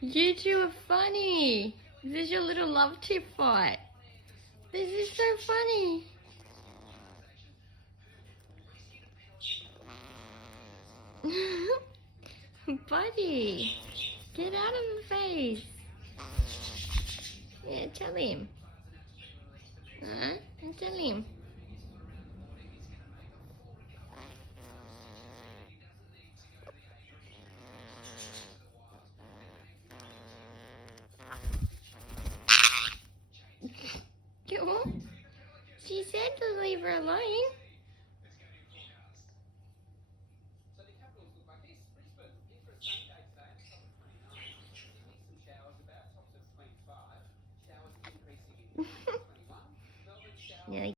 You two are funny. This is your little love tip fight. This is so funny. Buddy, get out of the face. Yeah, tell him. Huh? Tell him. Cool. She said to leave her alone. Yeah.